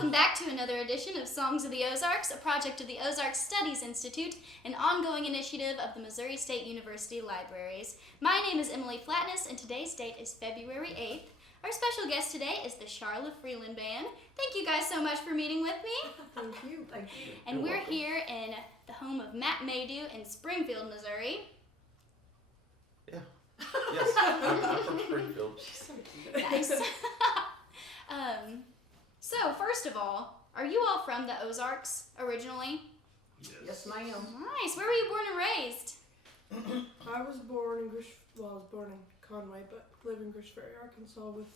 Welcome back to another edition of Songs of the Ozarks, a project of the Ozarks Studies Institute, an ongoing initiative of the Missouri State University Libraries. My name is Emily Flatness, and today's date is February 8th. Our special guest today is the Charla Freeland Band. Thank you guys so much for meeting with me. Thank you. And You're we're welcome. here in the home of Matt Maydew in Springfield, Missouri. Yeah. Yes. I'm from Springfield. Nice. So, first of all, are you all from the Ozarks originally? Yes, ma'am. Nice. Where were you born and raised? I was born in I was born in Conway, but live in Grish Ferry, Arkansas with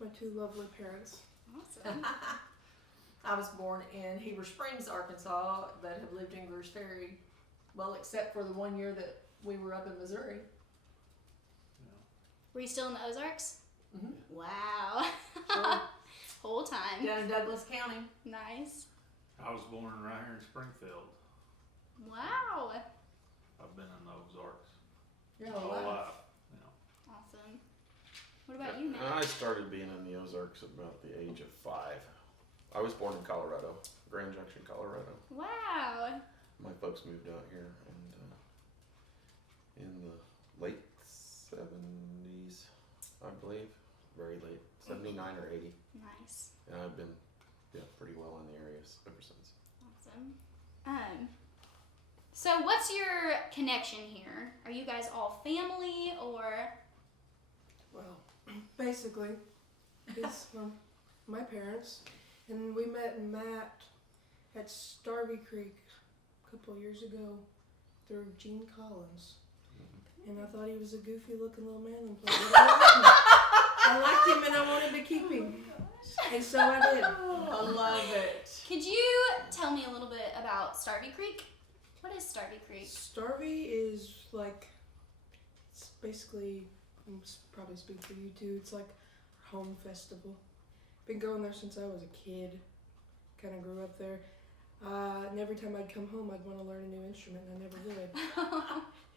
my two lovely parents. Awesome. I was born in Heber Springs, Arkansas, but have lived in Grish Ferry, well, except for the 1 year that we were up in Missouri. Were you still in the Ozarks? Mhm. Wow. Sure. Whole time. Down in Douglas County. Nice. I was born right here in Springfield. Wow. I've been in the Ozarks Your my whole whole life. life. Awesome. What about you, Matt? I started being in the Ozarks at about the age of 5. I was born in Colorado, Grand Junction, Colorado. Wow. My folks moved out here and in the late 70s, I believe. Very late, 79 or 80. Nice. And I've been pretty well in the areas ever since. Awesome. So what's your connection here? Are you guys all family or? Well, basically, it's my parents, and we met Matt at Starvey Creek a couple years ago through Gene Collins. And I thought he was a goofy looking little man and played it. I liked him and I wanted to keep him. And so I did. I love it. Could you tell me a little bit about Starvey Creek? What is Starvey Creek? Starvey is like, it's basically, probably speak for you too, it's like a home festival. Been going there since I was a kid. Kind of grew up there. And every time I'd come home, I'd want to learn a new instrument, and I never did.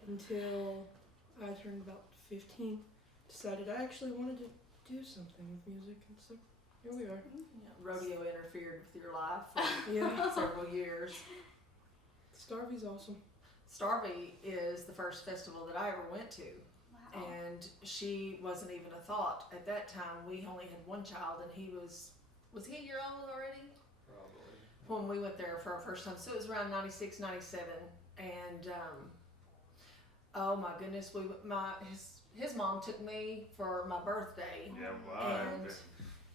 Until I turned about 15. Decided I actually wanted to do something with music, and so here we are. Yeah, rodeo interfered with your life for Yeah. several years. Starvey's awesome. Starvey is the first festival that I ever went to. Wow. And she wasn't even a thought. At that time, we only had one child, and he was he a year old already? Probably. When we went there for our first time. So it was around 96, 97. And, oh my goodness, his mom took me for my birthday. Yeah, well, And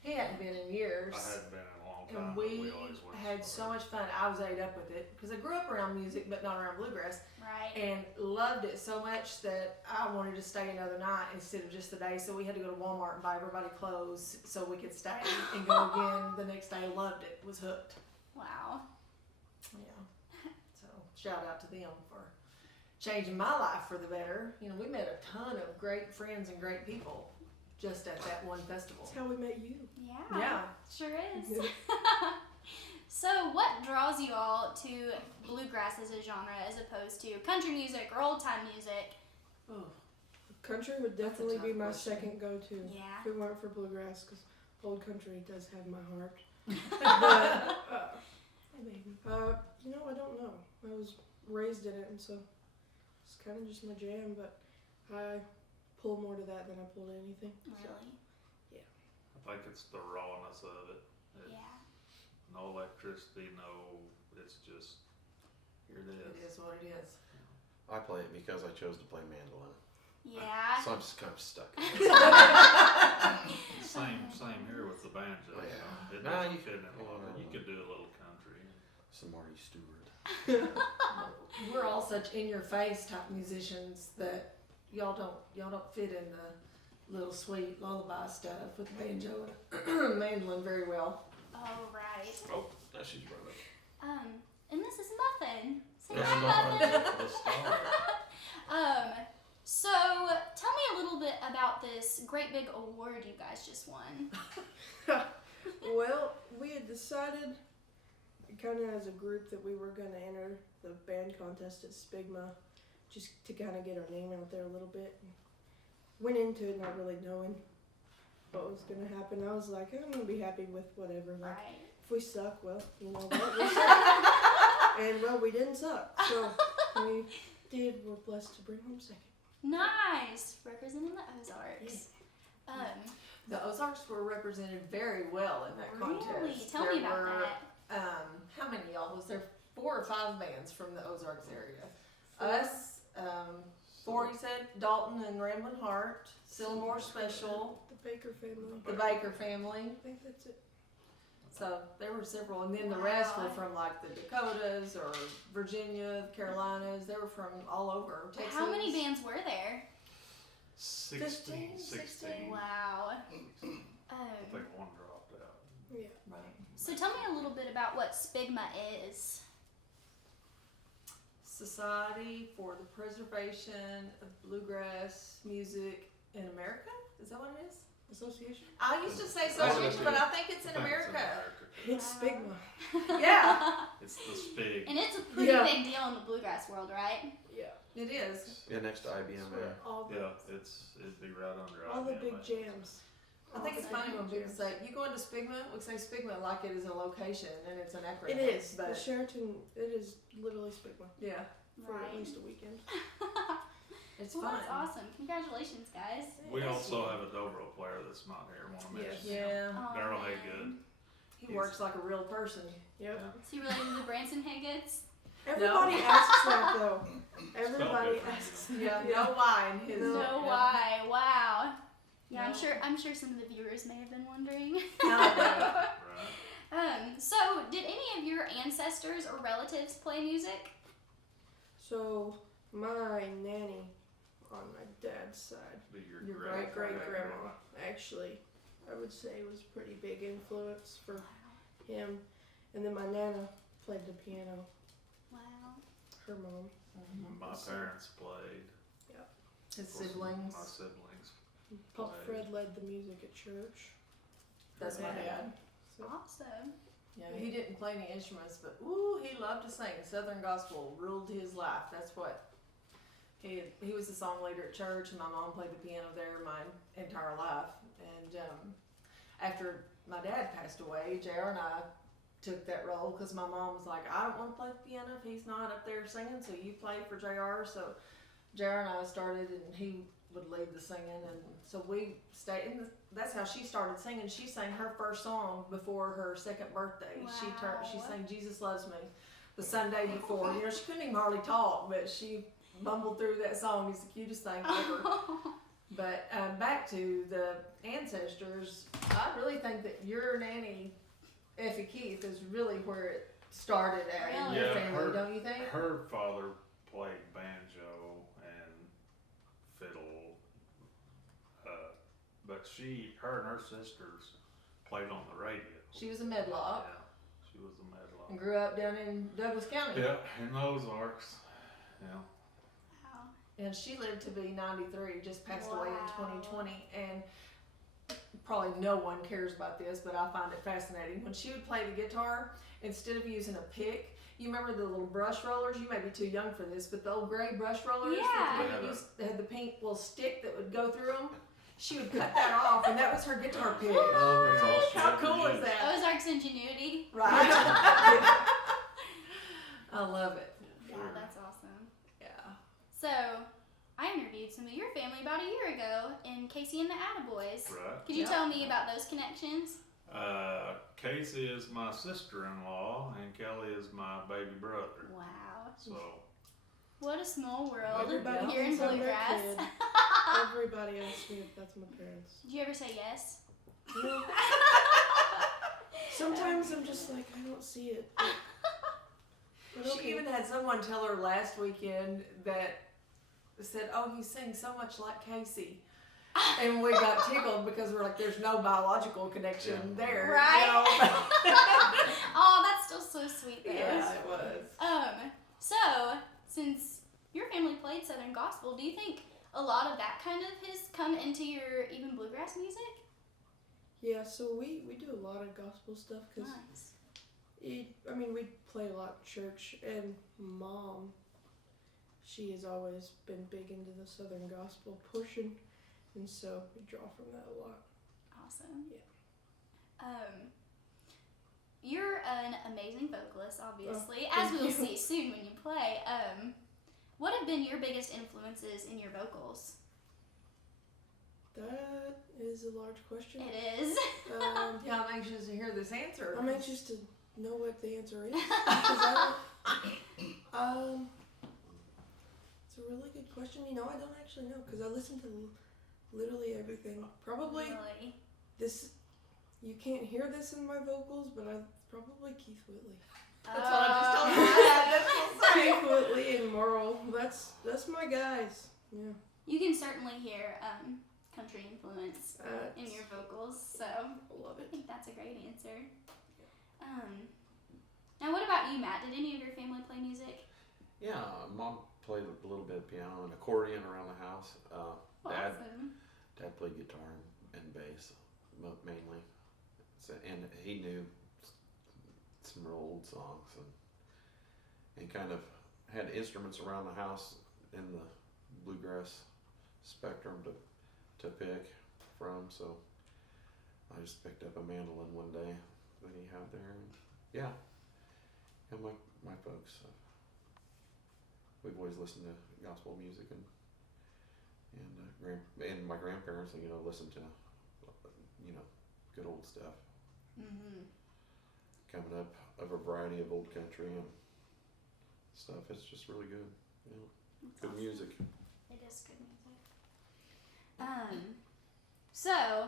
he hadn't been in years. I hadn't been in a long time. And but we always went to had so Starvey. much fun. I was ate up with it because I grew up around music, but not around bluegrass. Right. And loved it so much that I wanted to stay another night instead of just the day. So we had to go to Walmart and buy everybody clothes so we could stay and go again the next day. Loved it. Was hooked. Wow. Yeah. So shout out to them for changing my life for the better. You know, we met a ton of great friends and great people just at that one festival. That's how we met you. Yeah. Yeah. Sure is. So what draws you all to bluegrass as a genre as opposed to country music or old time music? Oh, Country would That's a definitely tough be my question. second go-to. Yeah. If it weren't for bluegrass, because old country does have my heart. But, you know, I don't know. I was raised in it, and so it's kind of just my jam, but I pull more to that than I pull to anything. So, Really? I think it's the rawness of it. Yeah. No electricity, it's just, here it it is. is what it is. I play it because I chose to play mandolin. Yeah. So I'm just kind of stuck. Same here with the banjo. Oh, yeah. It Nah, doesn't you- fit in a lot. You could do a little country. Some Marty Stewart. We're all such in-your-face type musicians that y'all don't fit in the little sweet lullaby stuff with the banjo and mandolin very well. Oh, right. Oh, now she's running. And this is Muffin. Say This hi, is Muffin. Muffin. The star. So tell me a little bit about this great big award you guys just won. well, we had decided, kind of as a group, that we were going to enter the band contest at Spigma, just to kind of get our name out there a little bit. Went into it not really knowing what was gonna happen. I was like, I'm gonna be happy with whatever. Like, Right. if we suck, well, you know what, we suck. And well, we didn't suck, so we did. We're blessed to bring home second. Nice. Representing the Ozarks. The Ozarks were represented very well in that contest. Really? Tell me about that. How many y'all? Was there 4 or 5 bands from the Ozarks area? Us, 4 you said, Dalton and Ramblin' Heart, Sillamore Special, The Baker family. the Baker family. I think that's it. So there were several, and then the rest were Wow. from like the Dakotas or Virginia, the Carolinas. They were from all over Texas. How many bands were there? 16. 16. Wow. I think one dropped out. Yeah. Right. So tell me a little bit about what Spigma is. Society for the Preservation of Bluegrass Music in America? Is that what it is? Association. I used to say association, but I think it's in I think America. It's Wow. Spigma. Yeah, It's the Spig. And it's a pretty Yeah. big deal in the bluegrass world, right? Yeah. it is. Yeah, next to IBMA. All the Yeah, it'd be right under all the IBM, big I think. jams. I think it's All the funny when big people jams. say, you go into Spigma, we say Spigma like it is a location and it's an acronym. It is. The But, Sheraton. It is literally Spigma yeah, for Right. at least a weekend. it's Well, fun. that's awesome. Congratulations, guys. We also have a Dobro player that's not here. Want to mention him. Yeah, Oh, Daryl man. Haygood. he works like a real person. Yep. Is he related to Branson Haygoods? Everybody asks that though. Everybody different, asks. Yeah, that. no why in his. No. No, why? Wow. Yeah, No. I'm sure some of the viewers may have been wondering. No. Right. So did any of your ancestors or relatives play music? So my nanny on my dad's side, Be your Your great great grandma, actually, I would say was pretty big influence for him. And then my nana played the piano. Wow. Her mom. My parents played. His Of course, siblings. My siblings. Papa Played. Fred led the music at church. That's my dad. So Awesome. Yeah, he didn't play any instruments, but ooh, he loved to sing. Southern gospel ruled his life. That's what he was the song leader at church, and my mom played the piano there my entire life. And after my dad passed away, JR and I took that role because my mom was like, I don't want to play the piano if he's not up there singing, so you play for JR. So JR and I started, and he would lead the singing, and so we stayed. And that's how she started singing. She sang her first song before her second birthday. She Wow. sang "Jesus Loves Me" the Sunday before. You know, she couldn't even hardly talk, but she mumbled through that song. It's the cutest thing ever. But back to the ancestors, I really think that your nanny, Effie Keith, is really where it started at in Really? your Yeah, family, don't you think? Her father played banjo and fiddle, but her and her sisters played on the radio. She was a Medlock Yeah, she was a Medlock. and grew up down in Douglas County. Yeah, in the Ozarks. Yeah. Wow. And she lived to be 93, just passed away in Wow. 2020. And probably no one cares about this, but I find it fascinating. When she would play the guitar, instead of using a pick, you remember the little brush rollers? You may be too young for this, but the old gray brush rollers Yeah. that they had the pink little stick that would go through them. She would cut that off, and that was her guitar pick. That's all she How ever cool is used. that? Ozarks ingenuity. Right. I love it. Yeah, that's awesome. Yeah. So, I interviewed some of your family about a year ago in Casey and the Attaboys. Right. Could you Yeah. tell me about those connections? Casey is my sister-in-law, and Kelly is my baby brother. Wow. So, What a small world Everybody here in thinks I'm their Bluegrass. kid. Everybody asks me if that's my parents. Did you ever say yes? No. Sometimes I'm just like, I don't see it. But She okay. even had someone tell her last weekend that said, "Oh, you sing so much like Casey," and we got tickled because we're like, "There's no biological connection there." Right. You know? Oh, that's still so sweet though. Yeah, it was. So, since your family played Southern Gospel, do you think a lot of that kind of has come into your even bluegrass music? Yeah, so we do a lot of gospel stuff because Nice. we play a lot in church, and Mom, she has always been big into the Southern Gospel portion, and so we draw from that a lot. Awesome. Yeah. You're an amazing vocalist, obviously, Oh, as thank we'll you. see soon when you play. What have been your biggest influences in your vocals? That is a large question. It is. Yeah, I'm anxious to hear this answer. I'm anxious to know what the answer is. Because I don't, it's a really good question. I don't actually know because I listen to literally everything. Probably Really? this, you can't hear this in my vocals, but probably Keith Whitley. That's what I just told you. That's what I'm saying. Keith Whitley and Merle. That's my guys. Yeah. You can certainly hear country influence in your vocals, so I love I it. think that's a great answer. Now, what about you, Matt? Did any of your family play music? Yeah, Mom played a little bit of piano and accordion around the house. Dad Awesome. played guitar and bass mainly. So, and he knew some real old songs and kind of had instruments around the house in the bluegrass spectrum to pick from. So I just picked up a mandolin one day that he had there. And yeah, and my folks, we've always listened to gospel music and my grandparents, listened to good old stuff. Mm-hmm. Coming up of a variety of old country and stuff. It's just really good. Good music. It is good music. So,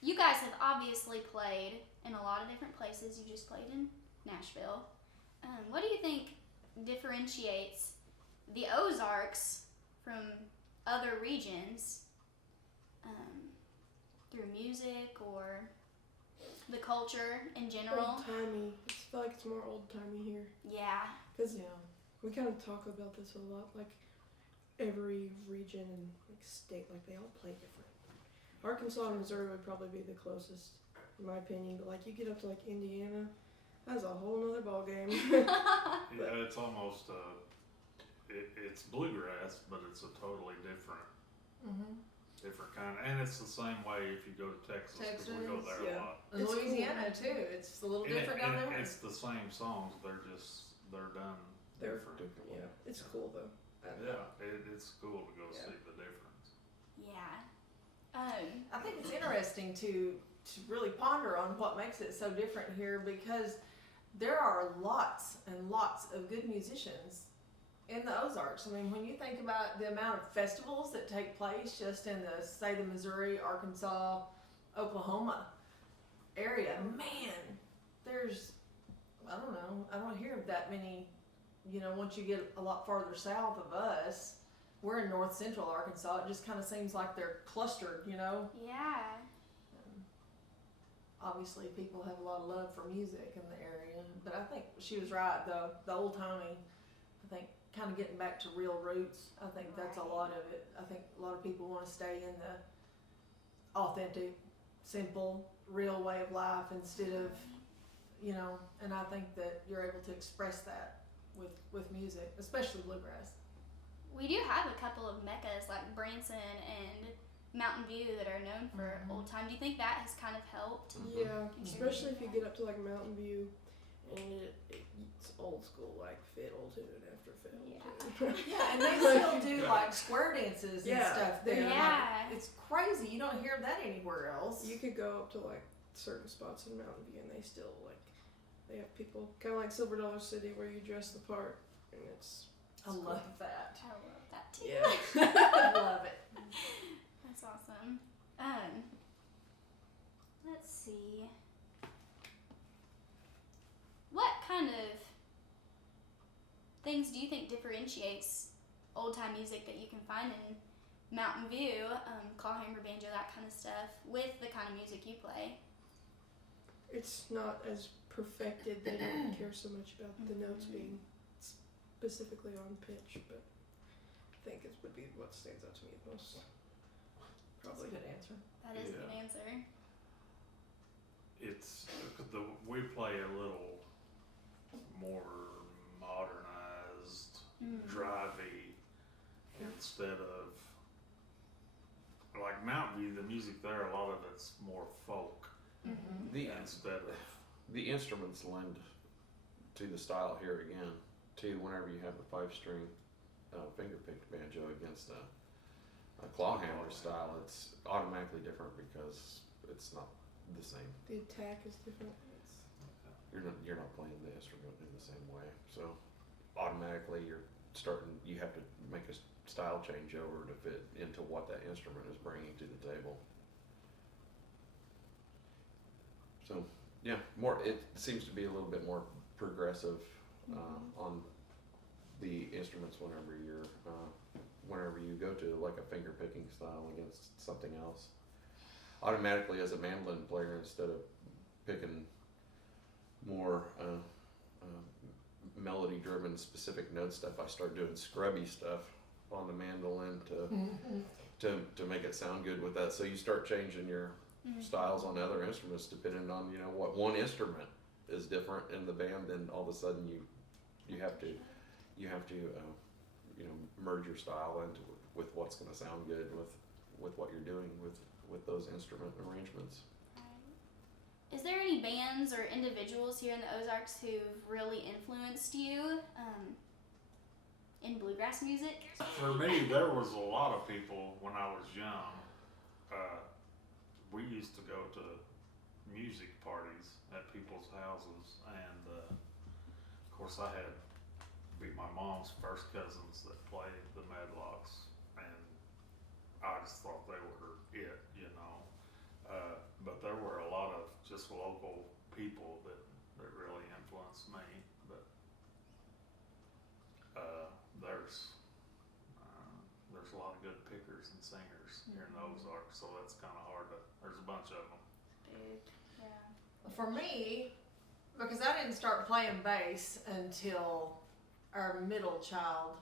you guys have obviously played in a lot of different places. You just played in Nashville. What do you think differentiates the Ozarks from other regions through music or the culture in general? Old timey. I feel like it's more old timey here. Yeah. Because Yeah. we kind of talk about this a lot. Like every region and state, like they all play different. Arkansas and Missouri would probably be the closest, in my opinion. But like you get up to like Indiana, that's a whole nother ball game. Yeah, it's almost it's bluegrass, but it's a totally different kind. And it's the same way if you go to Texas, 'cause we go there yeah. a lot. And It's cool. Louisiana too. It's a little different down there. It's the same songs. They're done They're different. Yeah, it's cool though. Yeah, it's cool to go Yeah. see the difference. Yeah. I think it's interesting to really ponder on what makes it so different here because there are lots and lots of good musicians in the Ozarks. I mean, when you think about the amount of festivals that take place just in the Missouri, Arkansas, Oklahoma area, man, there's, I don't hear of that many, once you get a lot farther south of us. We're in north central Arkansas. It just kind of seems like they're clustered, Yeah. Obviously, people have a lot of love for music in the area, but I think she was right. The old timey, I think, kind of getting back to real roots. I think that's a lot of it. I think a lot of people want to stay in the authentic, simple, real way of life instead of, And I think that you're able to express that with music, especially bluegrass. We do have a couple of meccas like Branson and Mountain View that are known for old time. Do you think that has kind of helped? Yeah, especially if you get up to like Mountain View, and it's old school, like fiddle tune after fiddle tune. Yeah, and they still do like square dances and Yeah, stuff there. Yeah. Like, it's crazy. You don't hear that anywhere else. You could go up to like certain spots in Mountain View, and they still they have people kind of like Silver Dollar City where you dress the part, and it's I love that. I love that too. yeah. I love it. That's awesome. Let's see. What kind of things do you think differentiates old time music that you can find in Mountain View, clawhammer, banjo, that kind of stuff, with the kind of music you play? It's not as perfected. They don't care so much about the notes being specifically on pitch, but I think it would be what stands out to me the most. That's a Probably. good answer. That is a good Yeah. answer. It's we play a little more modernized, drivey instead of like like Mountain View, the music there, a lot of it's more folk The instead of. the instruments lend to the style here again too. Whenever you have a 5-string finger-picked banjo against a clawhammer style, it's automatically different because it's not the same. The attack is different. You're not playing the instrument in the same way, so automatically you have to make a style changeover to fit into what that instrument is bringing to the table. So yeah, it seems to be a little bit more progressive on the instruments whenever you go to like a finger picking style against something else. Automatically, as a mandolin player, instead of picking more melody driven specific note stuff, I start doing scrubby stuff on the mandolin to make it sound good with that. So you start changing your styles on other instruments depending on what one instrument is different in the band. Then all of a sudden you have to merge your style into with what's going to sound good with what you're doing with those instrument arrangements. Is there any bands or individuals here in the Ozarks who've really influenced you in bluegrass music? For me, there was a lot of people when I was young. We used to go to music parties at people's houses, and of course I had my mom's first cousins that played the Medlocks, and I just thought they were it, but there were a lot of just local people that really influenced me. But there's a lot of good pickers and singers here in the Ozarks, so that's kind of hard to. There's a bunch of them. Yeah. For me, because I didn't start playing bass until our middle child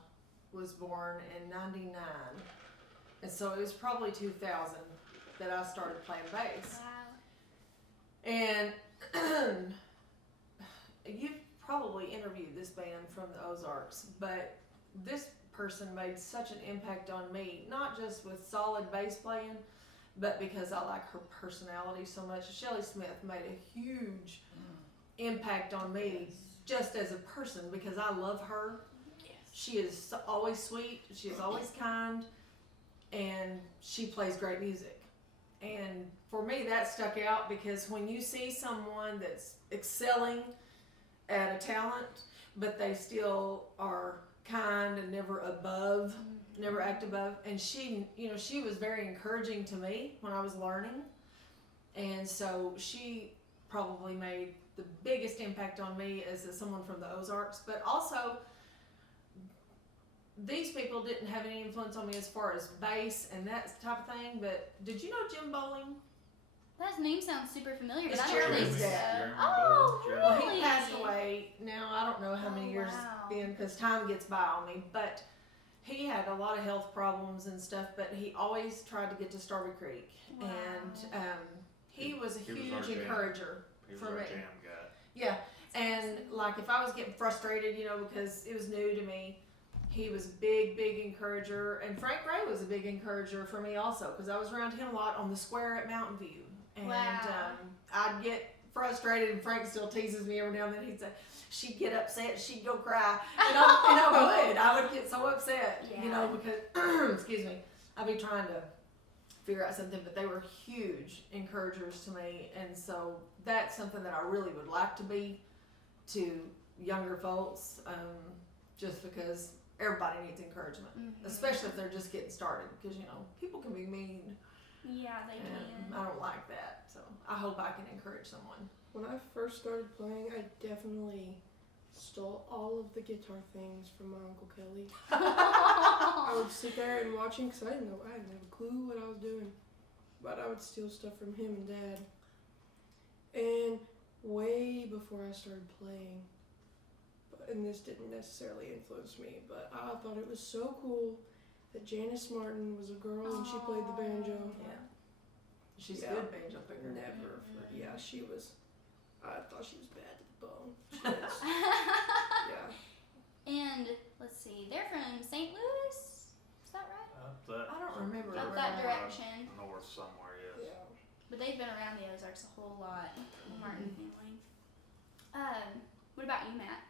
was born in '99, and so it was probably 2000 that I started playing bass. Wow. And you've probably interviewed this band from the Ozarks, but this person made such an impact on me, not just with solid bass playing, but because I like her personality so much. Shelly Smith made a huge impact on me just as a person because I love her. Yes. She is always sweet, she is always kind, and she plays great music. And for me, that stuck out because when you see someone that's excelling at a talent, but they still are kind and never act above. And she was very encouraging to me when I was learning. And so she probably made the biggest impact on me as someone from the Ozarks. But also, these people didn't have any influence on me as far as bass and that type of thing. But did you know Jim Bowling? That name sounds super familiar, It's but I don't think Jeremy's so. dad. Oh, Jeremy. Well, really? he passed away now. I don't know how many Oh, years wow. it's been because time gets by on me. But he had a lot of health problems and stuff. But he always tried to get to Starvey Creek, Wow. and he was a He was huge our jam. encourager He was for our me. jam guy. Yeah, That's and awesome. like if I was getting frustrated, because it was new to me, he was a big encourager. And Frank Gray was a big encourager for me also because I was around him a lot on the square at Mountain View. And Wow. I'd get frustrated, and Frank still teases me every now and then. He'd say, she'd get upset, she'd go cry, and I would. I would get so upset, Yeah. because, excuse me, I'd be trying to figure out something, but they were huge encouragers to me, and so that's something that I really would like to be to younger folks, just because everybody needs encouragement, especially if they're just getting started, because, people can be mean. Yeah, they And can. I don't like that, so I hope I can encourage someone. When I first started playing, I definitely stole all of the guitar things from my Uncle Kelly. I would sit there and watch him because I didn't have a clue what I was doing. But I would steal stuff from him and Dad. And way before I started playing, and this didn't necessarily influence me, but I thought it was so cool that Janice Martin was a girl and she played the banjo. Yeah. She's Yeah. a good banjo picker. Never. Yeah, she was. I thought she was bad to the bone. She is. Yeah. And let's see, they're from St. Louis. Is that right? that. I don't remember. Up where that I- direction. North somewhere, yes. Yeah. But they've been around the Ozarks a whole lot. Martin family. What about you, Matt?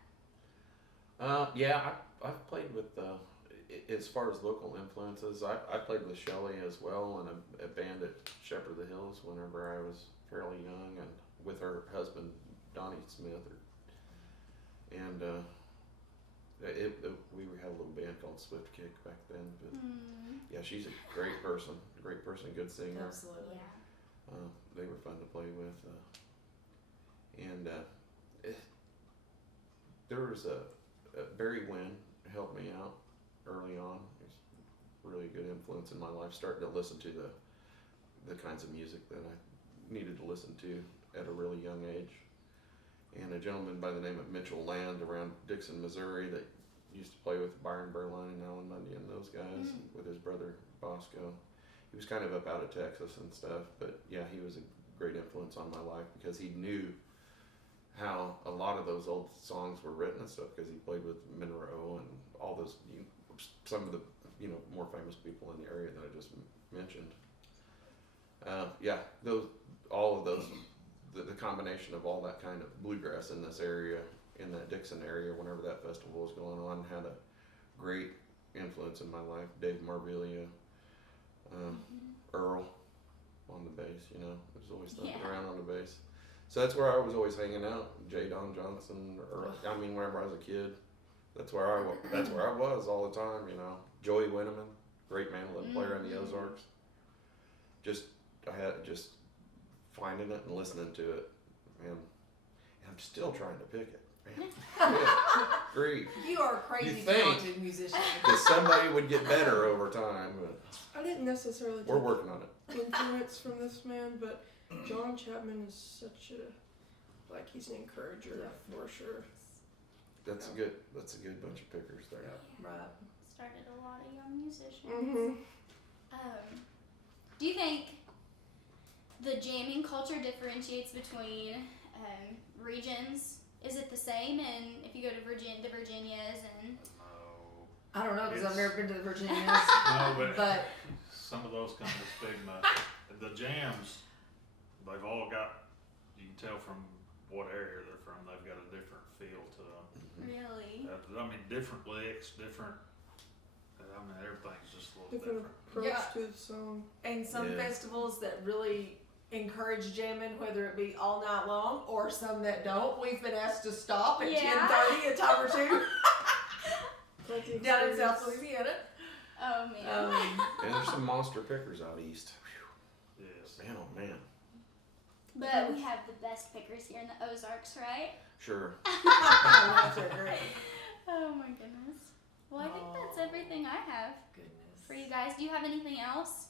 Yeah, I've played with, as far as local influences, I played with Shelley as well in a band at Shepherd of the Hills whenever I was fairly young, and with her husband, Donnie Smith. We had a little band called Swift Kick back then. But yeah, she's a great person, good singer. Absolutely. Yeah. They were fun to play with. There was a Barry Wynn helped me out early on. He was a really good influence in my life, starting to listen to the kinds of music that I needed to listen to at a really young age. And a gentleman by the name of Mitchell Land around Dixon, Missouri, that used to play with Byron Berline and Alan Mundy and those guys, with his brother Bosco. He was kind of up out of Texas and stuff, but yeah, he was a great influence on my life because he knew how a lot of those old songs were written and stuff, because he played with Monroe and all those, some of the more famous people in the area that I just mentioned. Yeah, all of those, the combination of all that kind of bluegrass in this area, in that Dixon area, whenever that festival was going on, had a great influence in my life. Dave Marvillia, Earl on the bass, was always thumping around on the bass. So that's where I was always hanging out. J. Don Johnson, whenever I was a kid, that's where I was all the time. Joey Winneman, great mandolin player in the Ozarks. I had just finding it and listening to it, and I'm still trying to pick it. Man, great. You are a crazy You think talented musician. that somebody would get better over time, but I didn't necessarily we're take working on it. influence from this man, but John Chapman is such he's an encourager for sure. That's a good bunch of pickers there. Right. Started a lot of young musicians. Mm-hmm. Do you think the jamming culture differentiates between regions? Is it the same? And if you go to the Virginias and No. I don't know because I've It's- never been to the Virginias. No, but some of those come with stigma. The jams, they've all got, you can tell from what area they're from, they've got a different feel to them. really? Different licks, different, everything's just a little Different different. approach Yeah. to the song. and some Yeah. festivals that really encourage jamming, whether it be all night long or some that don't. We've been asked to stop at Yeah. 10:30 a time or two Like the down in experience. South Louisiana. Oh man. And there's some monster pickers out east. Yes. Man, oh man. But we have the best pickers here in the Ozarks, right? Sure. That's great. Oh my goodness. Well, I think that's everything I have Goodness. for you guys. Do you have anything else?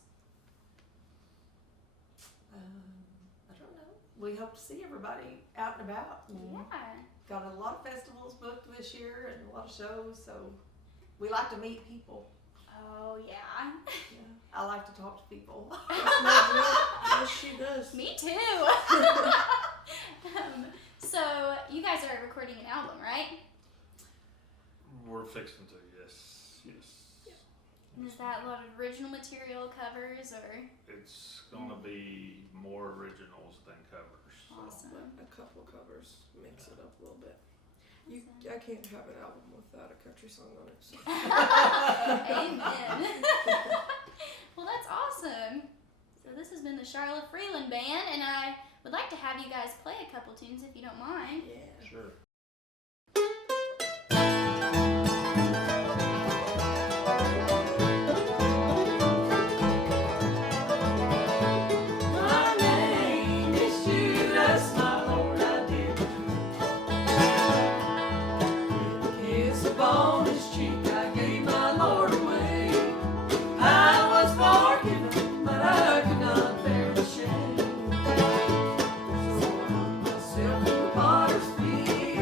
I don't know. We hope to see everybody out and about. Yeah. Got a lot of festivals booked this year and a lot of shows, so we like to meet people. Oh yeah. Yeah. I like to talk to people. Yes, she does. Me too. So you guys are recording an album, right? We're fixing to, yes. And is that a lot of original material covers or? It's gonna be more originals than covers. So. Awesome. A couple covers mix it up a little bit. I can't have an album without a country song on it. So. Amen. Well, that's awesome. So this has been the Charlotte Freeland Band, and I would like to have you guys play a couple tunes if you don't mind. Yeah. Sure. My name is Judas, my Lord, I did. With a kiss upon his cheek, I gave my Lord away. I was forgiven, but I could not bear the shame. So I hung myself in the potter's field.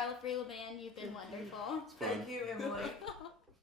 Charlotte Freeland Band. You've been wonderful. Thank you, Emily.